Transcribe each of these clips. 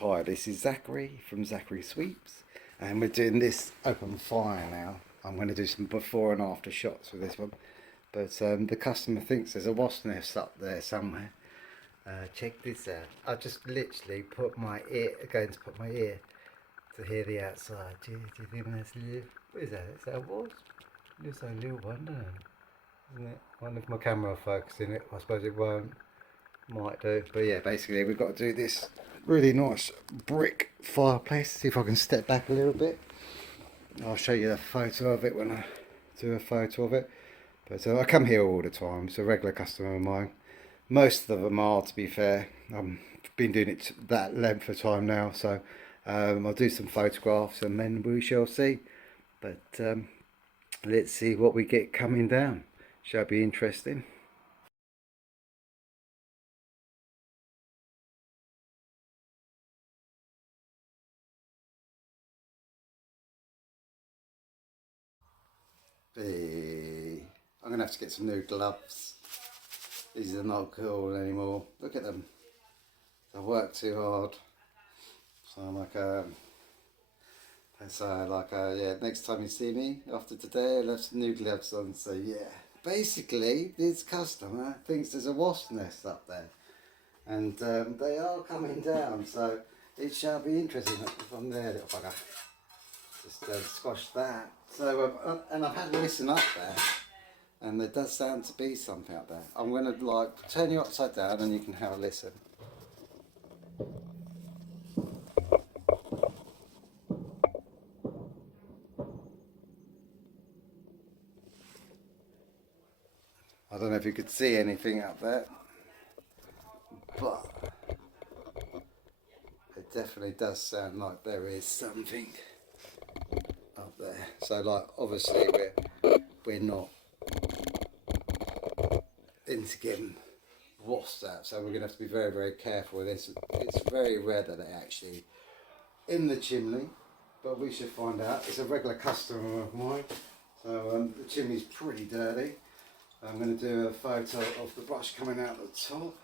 Hi, this is Zachary from Zachary Sweeps, and we're doing this open fire now. I'm going to do some before and after shots with this one, but the customer thinks there's a wasp nest up there somewhere. Check this out. I just literally put my ear, going to put my ear to hear the outside. Do you think that's little? What is that? Is that a wasp? Looks like a little one, doesn't it? Isn't it? I wonder if my camera will focus in it. I suppose it won't. Might do, but yeah, basically we've got to do this really nice brick fireplace. See if I can step back a little bit. I'll show you the photo of it when I do a photo of it. But I come here all the time. It's a regular customer of mine. Most of them are, to be fair. I've been doing it that length of time now, so I'll do some photographs and then we shall see. But let's see what we get coming down. Shall be interesting. I'm going to have to get some new gloves. These are not cool anymore. Look at them. I worked too hard. So I'm like, yeah, next time you see me after today, I'll have some new gloves on. So yeah, basically this customer thinks there's a wasp nest up there. And they are coming down. So it shall be interesting. If I'm there, little bugger. Just squash that. So, and I've had a listen up there, and there does sound to be something up there. I'm going to like turn you upside down and you can have a listen. I don't know if you could see anything up there, but it definitely does sound like there is something up there. So like obviously we're not into getting wasps out, so we're going to have to be very, very careful with this. It's very rare that they're actually in the chimney, but we should find out. It's a regular customer of mine, so the chimney's pretty dirty. I'm going to do a photo of the brush coming out the top,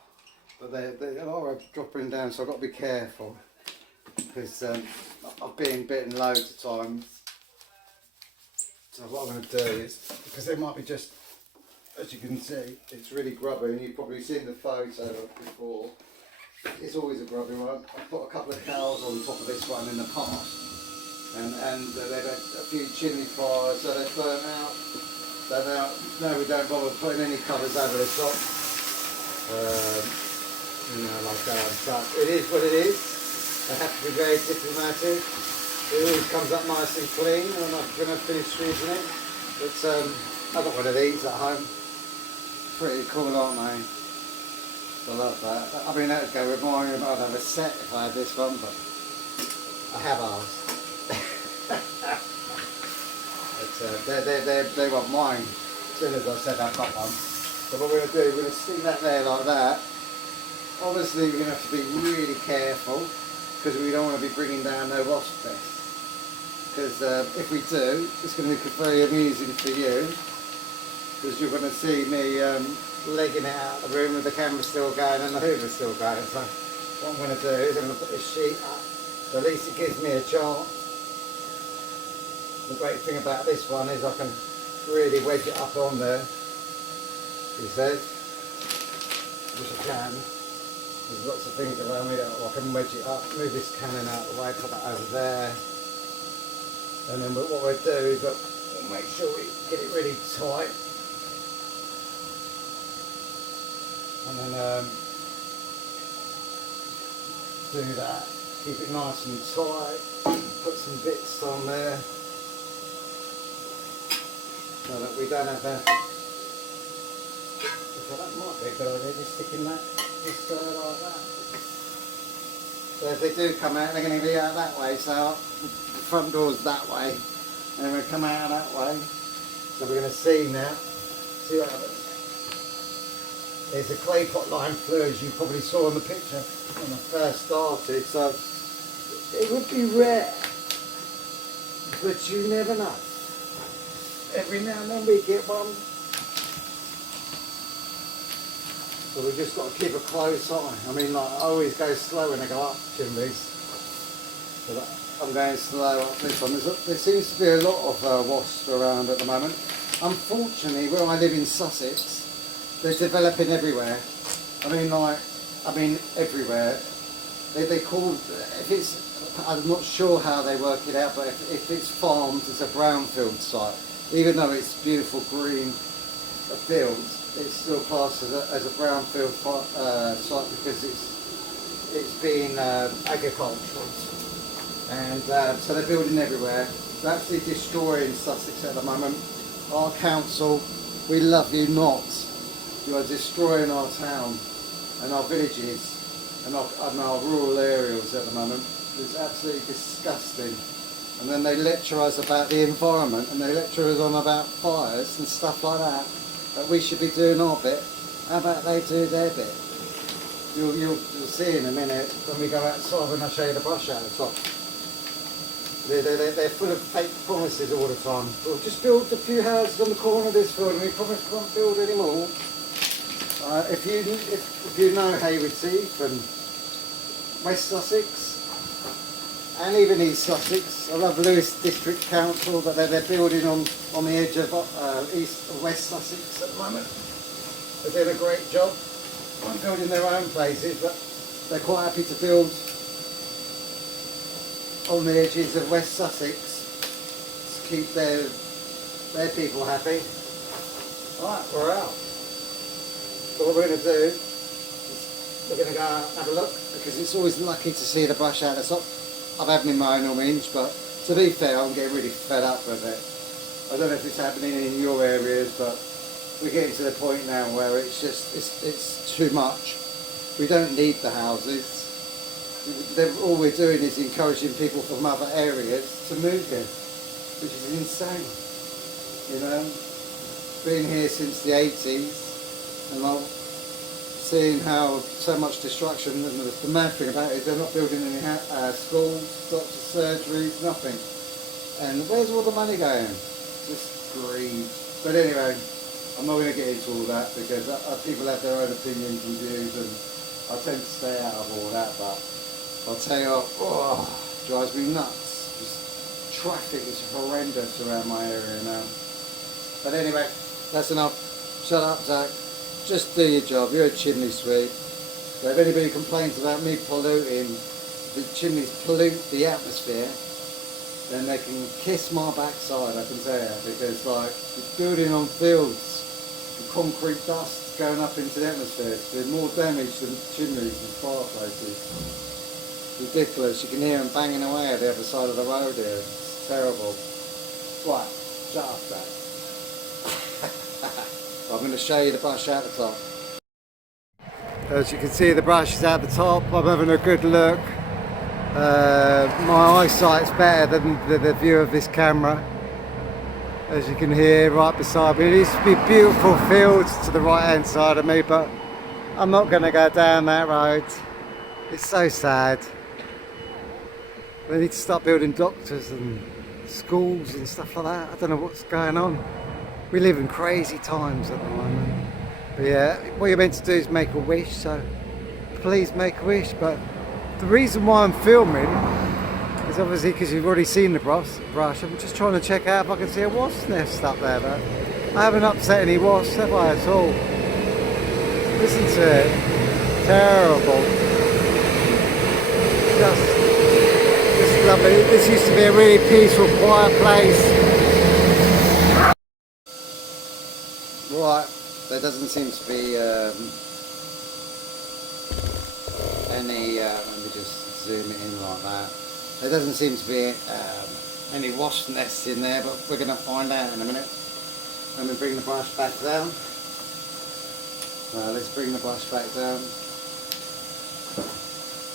but they are dropping down, so I've got to be careful because I've been bitten loads of times. So what I'm going to do is, because they might be just, as you can see, it's really grubby, and you've probably seen the photo before. It's always a grubby one. I've put a couple of towels on top of this one in the past, and they've had a few chimney fires, so they've burnt out. So now we don't bother putting any covers over the top. You know, like that. But it is what it is. I have to be very diplomatic. It always comes up nice and clean when I'm going to finish freezing it. But I've got one of these at home. Pretty cool, aren't they? I love that. I mean, that would go with mine. I'd have a set if I had this one, but I have asked. They want mine as soon as I said I've got one. So what we're going to do, we're going to stick that there like that. Obviously we're going to have to be really careful because we don't want to be bringing down no wasp nest. Because if we do, it's going to be very amusing for you, because you're going to see me legging it out of the room with the camera still going and the hoover still going. So what I'm going to do is I'm going to put this sheet up, so at least it gives me a chance. The great thing about this one is I can really wedge it up on there, he says, which I can. There's lots of things around me that I can wedge it up, move this cannon out of the way, put that over there. And then what we'll do is we'll make sure we get it really tight. And then do that, keep it nice and tight, put some bits on there. So that we don't have a, that might be a good idea, just sticking that just like that. So if they do come out, they're going to be out that way, so the front door's that way, and they're going to come out that way. So we're going to see now, see what happens. There's a clay pot line through, as you probably saw in the picture when I first started, so it would be rare, but you never know. Every now and then we get one. So we've just got to keep a close eye. I mean, like, I always go slow when I go up chimneys. But I'm going slow up this one. There seems to be a lot of wasps around at the moment. Unfortunately, where I live in Sussex, they're developing everywhere. I mean everywhere. They call, if it's, I'm not sure how they work it out, but if it's farmed as a brownfield site, even though it's beautiful green fields, it's still classed as a brownfield site because it's being agricultural, and so they're building everywhere. They're absolutely destroying Sussex at the moment. Our council, we love you not. You are destroying our town and our villages and our rural areas at the moment. It's absolutely disgusting. And then they lecture us about the environment, and they lecture us on about fires and stuff like that. But we should be doing our bit. How about they do their bit? You'll see in a minute when we go outside, when I show you the brush out the top. They're full of fake promises all the time. We'll just build a few houses on the corner of this field, and we promise we won't build any more. If you know Hayward Sea from West Sussex and even East Sussex, I love Lewis District Council, but they're building on the edge of East or West Sussex at the moment. They're doing a great job. They're building their own places, but they're quite happy to build on the edges of West Sussex to keep their people happy. Alright, we're out. So what we're going to do is we're going to go out and have a look, because it's always lucky to see the brush out the top. I've had my mown all inch, but to be fair, I'm getting really fed up with it. I don't know if it's happening in your areas, but we're getting to the point now where it's just, it's too much. We don't need the houses. All we're doing is encouraging people from other areas to move here, which is insane. You know, been here since the 80s, and I'm seeing how so much destruction, and the mad thing about it is they're not building any schools, doctors' surgeries, nothing. And where's all the money going? Just greed. But anyway, I'm not going to get into all that, because people have their own opinions and views, and I tend to stay out of all that. But I'll tell you what, drives me nuts. Just traffic is horrendous around my area now. But anyway, that's enough. Shut up, Zach. Just do your job. You're a chimney sweep. But if anybody complains about me polluting, the chimneys pollute the atmosphere, then they can kiss my backside, I can tell you, because like you're building on fields, the concrete dust going up into the atmosphere. There's more damage than chimneys and fireplaces. Ridiculous. You can hear them banging away at the other side of the road here. It's terrible. Right, shut up, Dad. I'm going to show you the brush out the top. As you can see, the brush is at the top. I'm having a good look. My eyesight's better than the view of this camera. As you can hear right beside me, there used to be beautiful fields to the right hand side of me, but I'm not going to go down that road. It's so sad. They need to start building doctors and schools and stuff like that. I don't know what's going on. We live in crazy times at the moment. But yeah, what you're meant to do is make a wish, so please make a wish. But the reason why I'm filming is obviously because you've already seen the brush. I'm just trying to check out if I can see a wasp nest up there, but I haven't upset any wasps, have I, at all? Listen to it. Terrible. Just lovely. This used to be a really peaceful, quiet place. Right, there doesn't seem to be any, let me just zoom it in like that. There doesn't seem to be any wasp nests in there, but we're going to find out in a minute. Let me bring the brush back down. Let's bring the brush back down.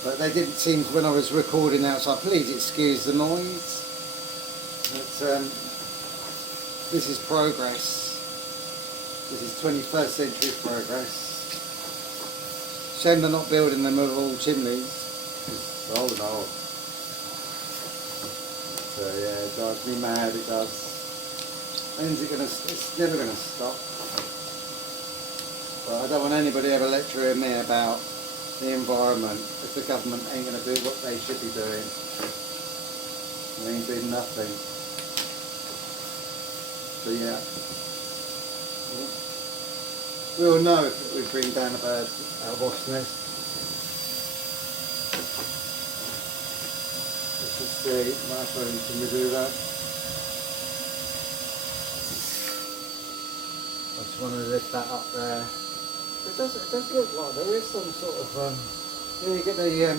But they didn't seem to, when I was recording outside, please excuse the noise. But this is progress. This is 21st century progress. Shame they're not building them with all chimneys. Oh no. So yeah, it drives me mad, it does. When's it gonna, it's never gonna stop. But I don't want anybody ever lecturing me about the environment if the government ain't gonna do what they should be doing. It ain't been nothing. So yeah, we'll know if we bring down a bird out of wasp nest. Let's just see, my phone, can we do that? I just want to lift that up there. It does look like there is some sort of, you get the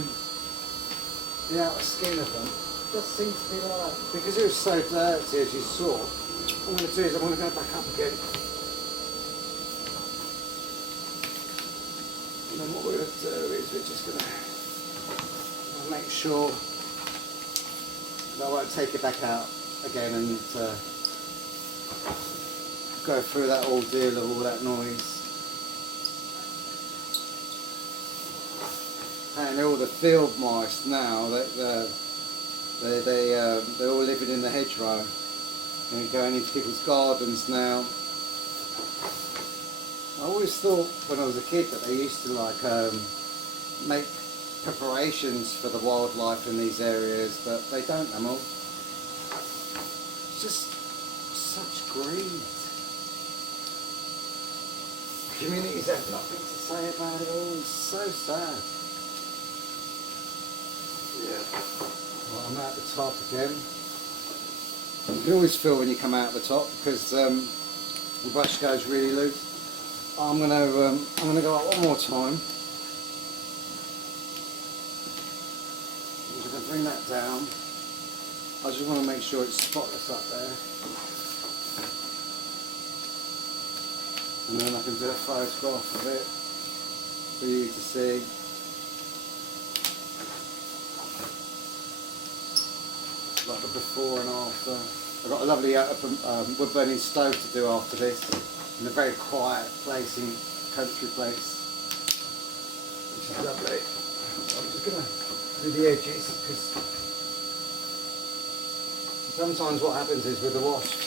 outer skin of them. It does seem to be like, because it was so dirty as you saw, all I'm going to do is I want to go back up again. And then what we're going to do is we're just going to make sure that I won't take it back out again and go through that ordeal of all that noise. And all the field mice now, they're all living in the hedgerow and going into people's gardens now. I always thought when I was a kid that they used to like make preparations for the wildlife in these areas, but they don't no more. It's just such greed. Communities have nothing to say about it all. It's so sad. Yeah. Well, I'm out the top again. You can always feel when you come out the top because the brush goes really loose. I'm gonna go up one more time. I'm just gonna bring that down. I just want to make sure it's spotless up there. And then I can do a photograph of it for you to see. Like the before and after. I've got a lovely wood burning stove to do after this in a very quiet place, in country place, which is lovely. I'm just going to do the edges because sometimes what happens is with the wasps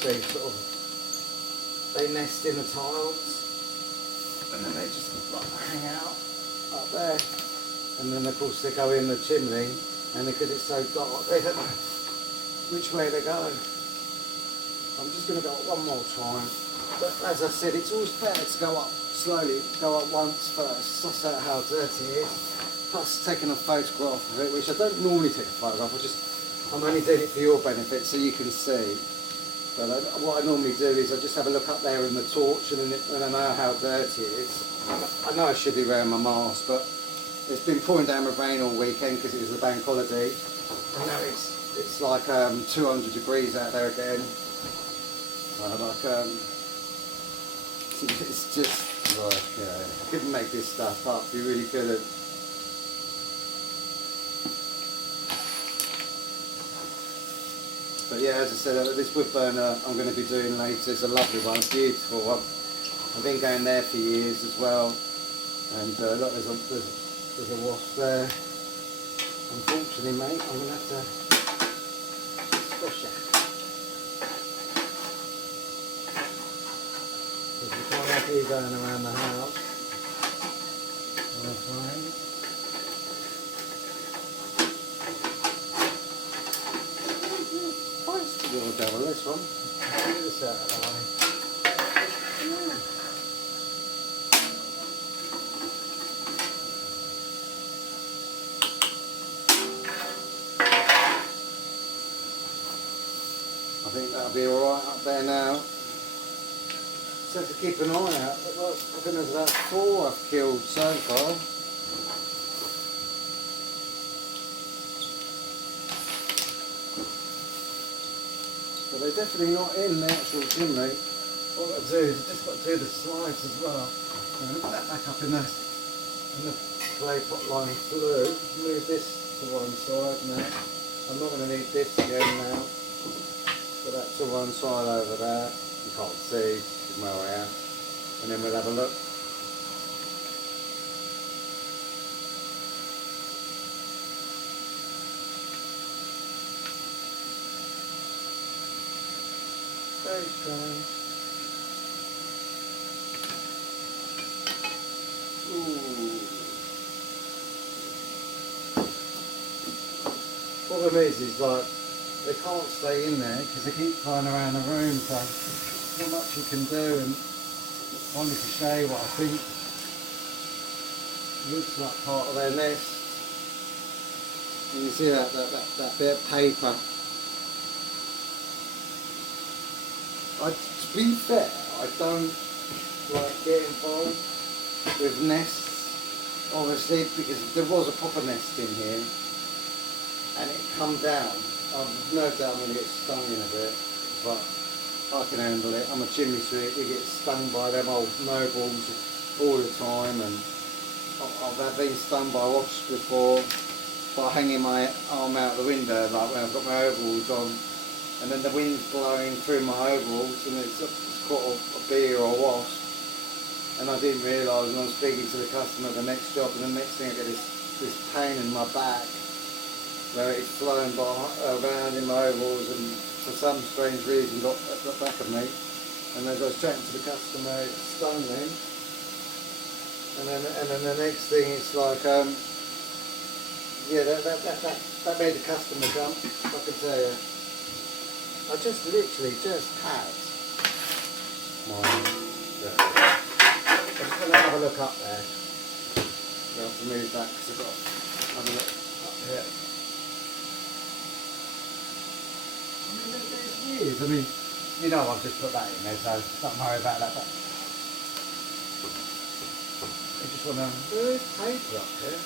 they nest in the tiles and then they just like hang out up there, and then of course they go in the chimney, and because it's so dark they don't know which way they go. I'm just going to go up one more time, but as I said, it's always better to go up slowly, go up once first, suss out how dirty it is, plus taking a photograph of it, which I don't normally take a photograph, I'm only doing it for your benefit so you can see. But what I normally do is I just have a look up there in the torch, and I know how dirty it is. I know I should be wearing my mask, but it's been pouring down with rain all weekend because it was the bank holiday, and now it's like 200 degrees out there again. It's just like, I couldn't make this stuff up, you really couldn't. But yeah, as I said, this wood burner I'm going to be doing later is a lovely one, a beautiful one. I've been going there for years as well. And look, there's a wasp there. Unfortunately, mate, I'm going to have to squash it. Because we can't have you going around the house. That's fine. Little devil, this one. Get this out of the way. I think that'll be alright up there now. Just have to keep an eye out. I think there's about 4 I've killed so far. But they're definitely not in the actual chimney. What I've got to do is I've just got to do the sides as well. And put that back up in the clay pot line blue. Move this to one side now. I'm not going to need this again now. Put that to one side over there. You can't see from where I am. And then we'll have a look. Okay. Ooh. Problem is like they can't stay in there because they keep flying around the room, so not much you can do. And I wanted to show you what I think looks like part of their nest. And you see that bit of paper. To be fair, I don't like get involved with nests, obviously, because there was a proper nest in here and it come down. I've no doubt I'm going to get stung in a bit, but I can handle it. I'm a chimney sweep. We get stung by them old nobles all the time, and I've been stung by wasps before by hanging my arm out the window, like when I've got my overalls on, and then the wind's blowing through my overalls and it's caught a bee or a wasp, and I didn't realise, and I'm speaking to the customer at the next job, and the next thing I get this pain in my back where it's flown around in my overalls and for some strange reason got at the back of me, and as I was chatting to the customer it stung me, and then the next thing it's like yeah, that made the customer jump, I can tell you. I just literally had my... I'm just going to have a look up there. I'll have to move back because I've got to have a look up here. I mean, there's years. I mean, you know I've just put that in there, so don't worry about that. But I just want to... There is paper up here.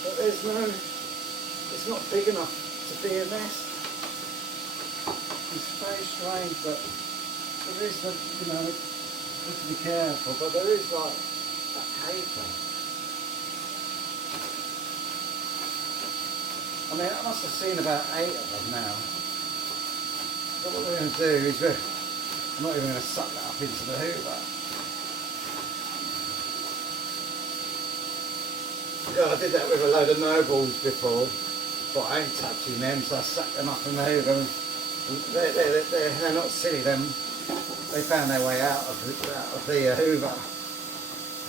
But there's no... It's not big enough to be a nest. It's very strange, but there is the, you know, you have to be careful, but there is like that paper. I mean, I must have seen about 8 of them now. So what we're going to do is I'm not even going to suck that up into the hoover. Yeah, I did that with a load of nobles before, but I ain't touching them, so I sucked them up in the hoover. They're not silly, they found their way out of the hoover,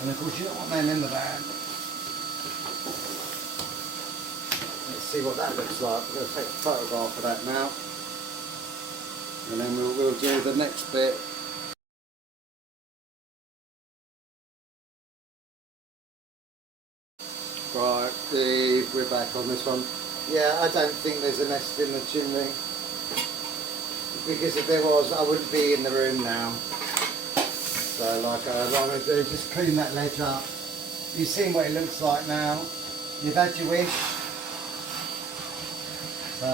and of course you don't want them in the van. Let's see what that looks like. We're going to take a photograph of that now, and then we'll do the next bit. Right, we're back on this one. Yeah, I don't think there's a nest in the chimney. Because if there was, I wouldn't be in the room now. So like what I'm going to do is just clean that ledge up. You've seen what it looks like now. You've had your wish. So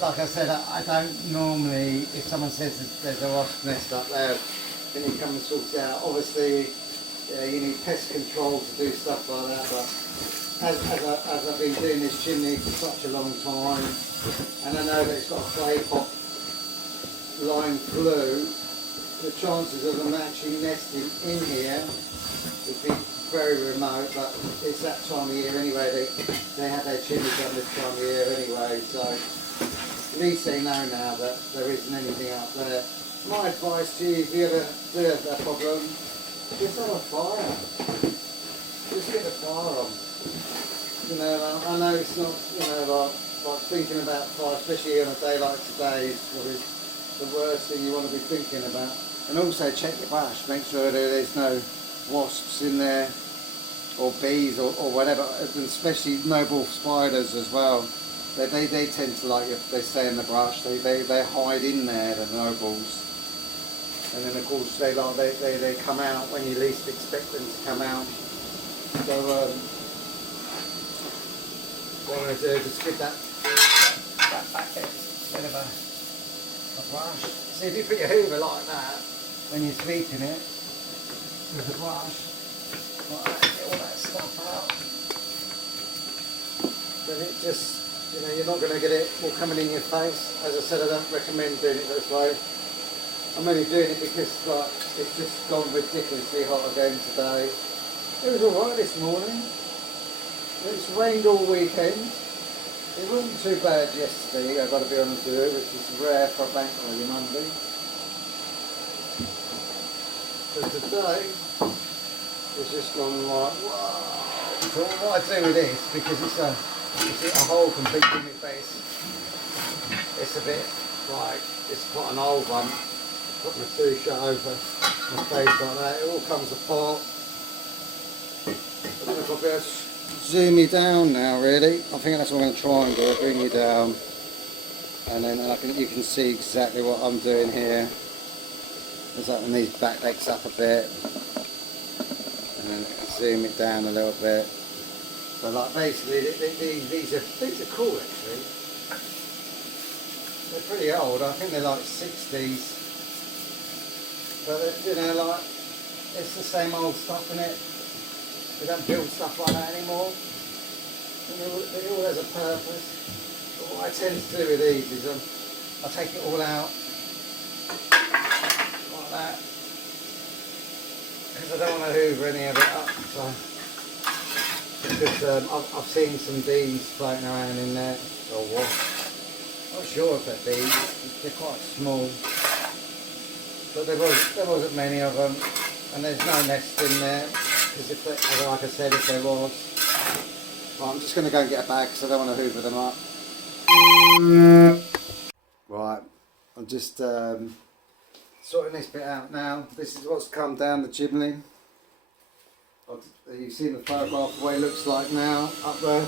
like I said, I don't normally, if someone says that there's a wasp nest up there, then you come and sort it out. Obviously, you need pest control to do stuff like that, but as I've been doing this chimney for such a long time, and I know that it's got a clay pot line flue, the chances of them actually nesting in here would be very remote, but it's that time of year anyway. They have their chimneys done this time of year anyway, so at least they know now that there isn't anything up there. My advice to you, if you ever do have that problem, just have a fire. Just get the fire on. You know, I know it's not, you know, like thinking about fire, especially on a day like today, is probably the worst thing you want to be thinking about. And also check your brush, make sure that there's no wasps in there, or bees, or whatever, and especially noble spiders as well. They tend to like, if they stay in the brush, they hide in there, the nobles. And then of course they come out when you least expect them to come out. So what I'm going to do is just give that back bit of a brush. See, if you put your hoover like that, when you're sweeping it with the brush, like that, get all that stuff out. Then it just, you know, you're not going to get it all coming in your face. As I said, I don't recommend doing it this way. I'm only doing it because like it's just gone ridiculously hot again today. It was alright this morning. It's rained all weekend. It wasn't too bad yesterday, I've got to be honest with you, which is rare for a bank holiday Monday. But today, it's just gone like, wow. So what I do with this, because it's a It's a whole complete gimmick base. It's a bit like, it's quite an old one. Got my two shut over my face like that. It all comes apart. I don't know if I'll be able to zoom you down now really. I think that's what I'm going to try and do, bring you down. And then you can see exactly what I'm doing here. Just open these back legs up a bit. And then zoom it down a little bit. So like basically these are cool actually. They're pretty old, I think they're like 60s. But you know, like, it's the same old stuff in it. We don't build stuff like that anymore. It all has a purpose. But what I tend to do with these is I take it all out like that, because I don't want to hoover any of it up. So, because I've seen some bees floating around in there, or what? Not sure if they're bees. They're quite small, but there wasn't many of them, and there's no nest in there. Because like I said, if there was, well, I'm just going to go and get a bag because I don't want to hoover them up. Right, I'm just sorting this bit out now. This is what's come down the chimney. You've seen the photograph of what it looks like now up there,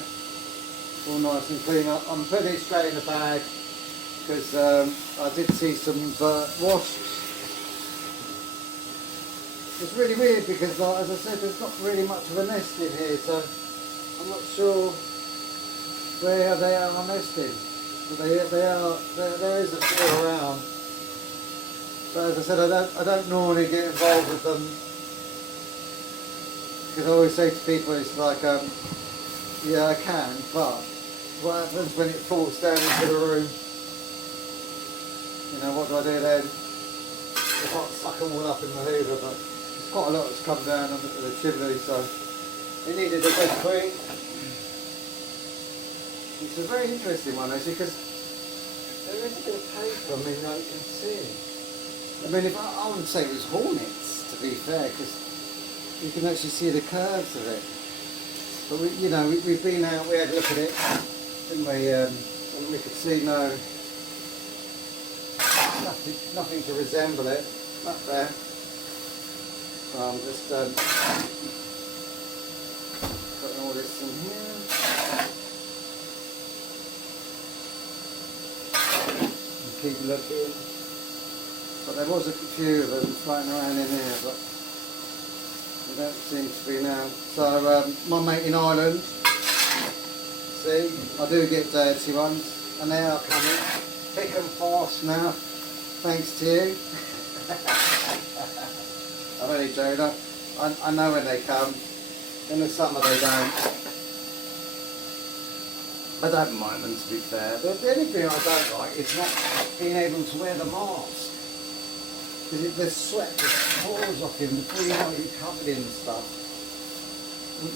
all nice and clean. I'm putting it straight in the bag because I did see some wasps. It's really weird because, like, as I said, there's not really much of a nest in here, so I'm not sure where they are nesting. But there is a few around. But as I said, I don't normally get involved with them, because I always say to people, it's like, yeah, I can, but what happens when it falls down into the room? You know, what do I do then? I can't suck them all up in the hoover, but there's quite a lot that's come down on the chimney, so it needed a good clean. It's a very interesting one actually, because there is a bit of paper, I mean, like you can see. I mean, if I wouldn't say it was hornets, to be fair, because you can actually see the curves of it. But we've been out, we had a look at it, didn't we? And we could see nothing to resemble it up there. So I'm just putting all this in here. And keep looking. But there was a few of them floating around in here, but they don't seem to be now. So my mate in Ireland, see, I do get dirty ones, and they are coming thick and fast now, thanks to you. I'm only joking. I know when they come. In the summer they don't. I don't mind them, to be fair. But the only thing I don't like is not being able to wear the mask. Because the sweat just pours off him before you know you're covered in stuff.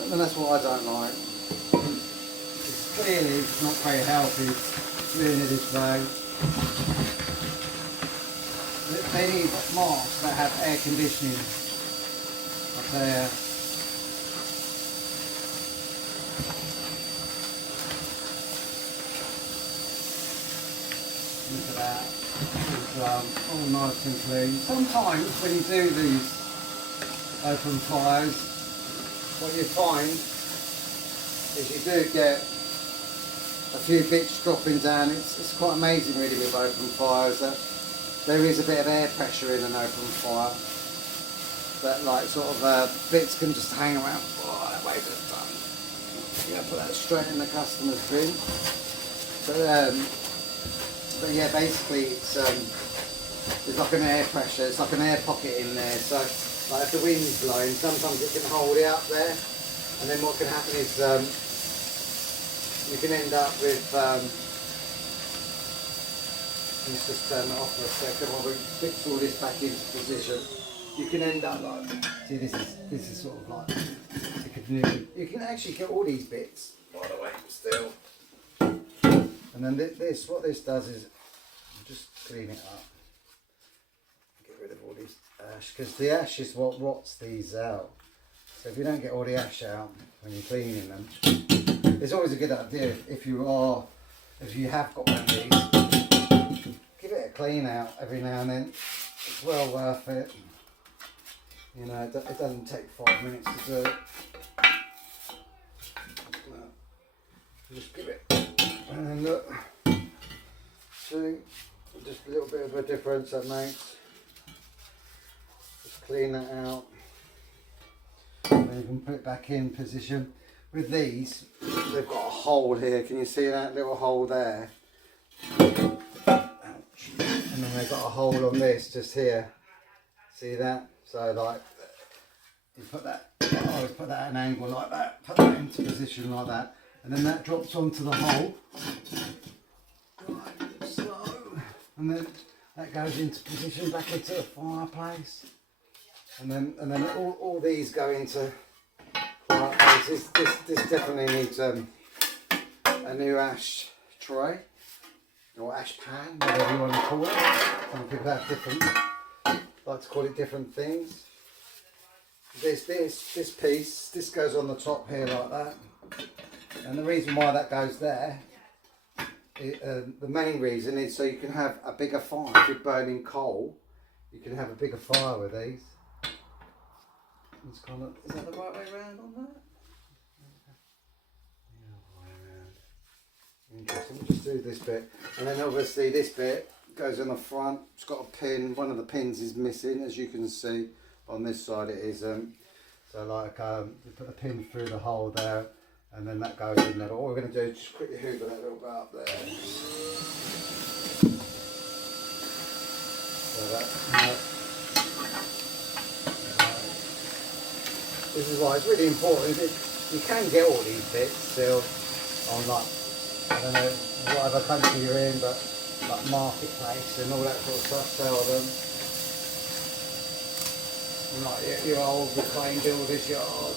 And that's what I don't like. It's clearly not very healthy doing it this way. They need masks that have air conditioning up there. Look at that. It's all nice and clean. Sometimes when you do these open fires, what you find is you do get a few bits dropping down. It's quite amazing really with open fires that there is a bit of air pressure in an open fire. That like sort of bits can just hang around. Oh, that weighs a ton. Yeah, put that straight in the customer's bin. But yeah, basically there's like an air pressure, it's like an air pocket in there, so like if the wind's blowing, sometimes it can hold it up there, and then what can happen is you can end up with, let's just turn it off for a second while we fix all this back into position. You can end up like, see this is sort of like, you can actually get all these bits, by the way, still. And then what this does is just clean it up. Get rid of all this ash, because the ash is what rots these out. So if you don't get all the ash out when you're cleaning them, it's always a good idea if you have got one of these, give it a clean out every now and then. It's well worth it. You know, it doesn't take 5 minutes to do it. Just give it, and then look, see, just a little bit of a difference that makes. Just clean that out, and then you can put it back in position. With these, they've got a hole here. Can you see that little hole there? Ouch. And then they've got a hole on this just here. See that? So like, you put that. I always put that at an angle like that. Put that into position like that. And then that drops onto the hole, like so, and then that goes into position back into the fireplace, and then all these go into fireplaces. This definitely needs a new ash tray or ash pan, whatever you want to call it. Some people have like to call it different things. This piece, this goes on the top here like that. And the reason why that goes there, the main reason is so you can have a bigger fire. If you're burning coal, you can have a bigger fire with these. It's kind of, is that the right way around on that? The other way around. Interesting. We'll just do this bit. And then obviously this bit goes on the front. It's got a pin. One of the pins is missing, as you can see. On this side it isn't. So like, you put a pin through the hole there. And then that goes in there. But what we're going to do is just quickly hoover that little bit up there. So this is why it's really important. You can get all these bits still on, like, I don't know, whatever country you're in, but like marketplace and all that sort of stuff, sell them. And like your old reclaimed builder's yard.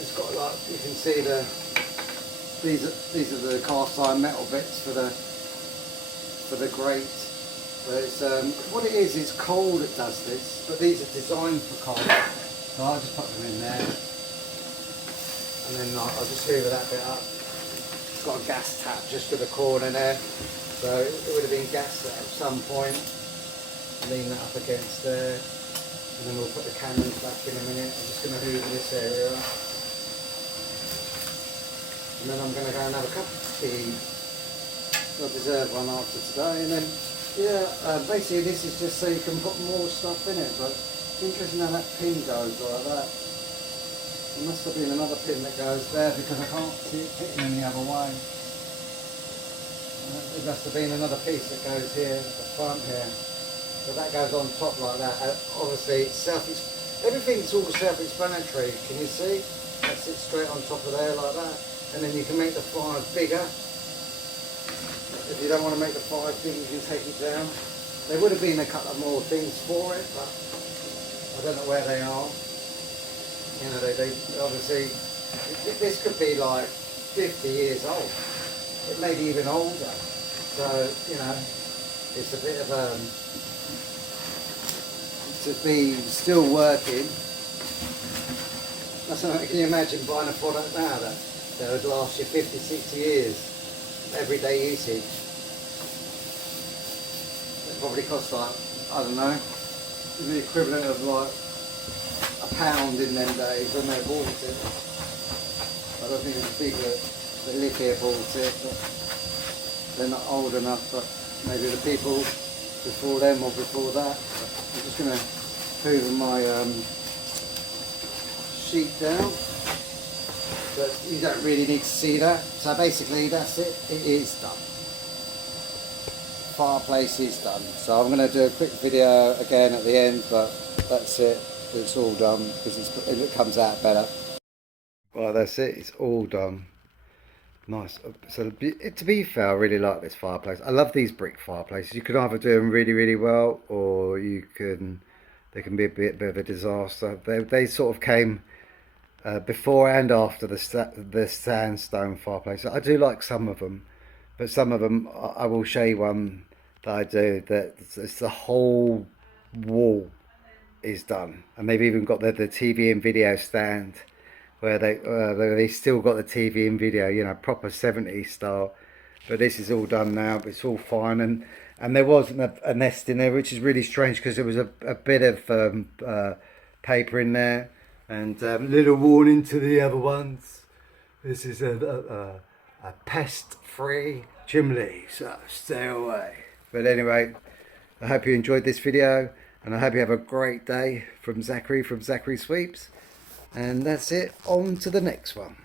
It's got, like, you can see these are the cast iron metal bits for the grate. But it's what it is coal that does this, but these are designed for coal. So I'll just put them in there, and then I'll just hoover that bit up. It's got a gas tap just to the corner there, so it would have been gas there at some point. Lean that up against there, and then we'll put the cannons back in a minute. I'm just going to hoover this area up. And then I'm going to go and have a cup of tea. Got a dessert one after today, and then yeah, basically this is just so you can put more stuff in it. But it's interesting how that pin goes like that. There must have been another pin that goes there because I can't see it fitting any other way. There must have been another piece that goes here, at the front here. So that goes on top like that. Obviously, everything's all self-explanatory. Can you see? That sits straight on top of there like that. And then you can make the fire bigger. If you don't want to make the fire big, you can take it down. There would have been a couple of more things for it, but I don't know where they are. You know, they obviously, this could be like 50 years old. It may be even older. So, you know, it's a bit of to be still working. That's something. Can you imagine buying a product now that would last you 50, 60 years, everyday usage? It probably costs like, I don't know, the equivalent of like £1 in them days when they bought it. I don't think it's big that live here bought it, but they're not old enough, but maybe the people before them or before that. But I'm just going to hoover my sheet down. But you don't really need to see that. So basically that's it. It is done. Fireplace is done. So I'm going to do a quick video again at the end, but that's it. It's all done because it comes out better. Right, that's it. It's all done. Nice. So to be fair, I really like this fireplace. I love these brick fireplaces. You can either do them really, really well, or they can be a bit of a disaster. They sort of came before and after the sandstone fireplace. I do like some of them, but some of them, I will show you one that I do, that it's the whole wall is done, and they've even got the TV and video stand where they still got the TV and video, you know, proper 70s style. But this is all done now. It's all fine, and there wasn't a nest in there, which is really strange because there was a bit of paper in there, and little warning to the other ones. This is a pest-free chimney, so stay away. But anyway, I hope you enjoyed this video, and I hope you have a great day from Zachary Sweeps. And that's it, on to the next one.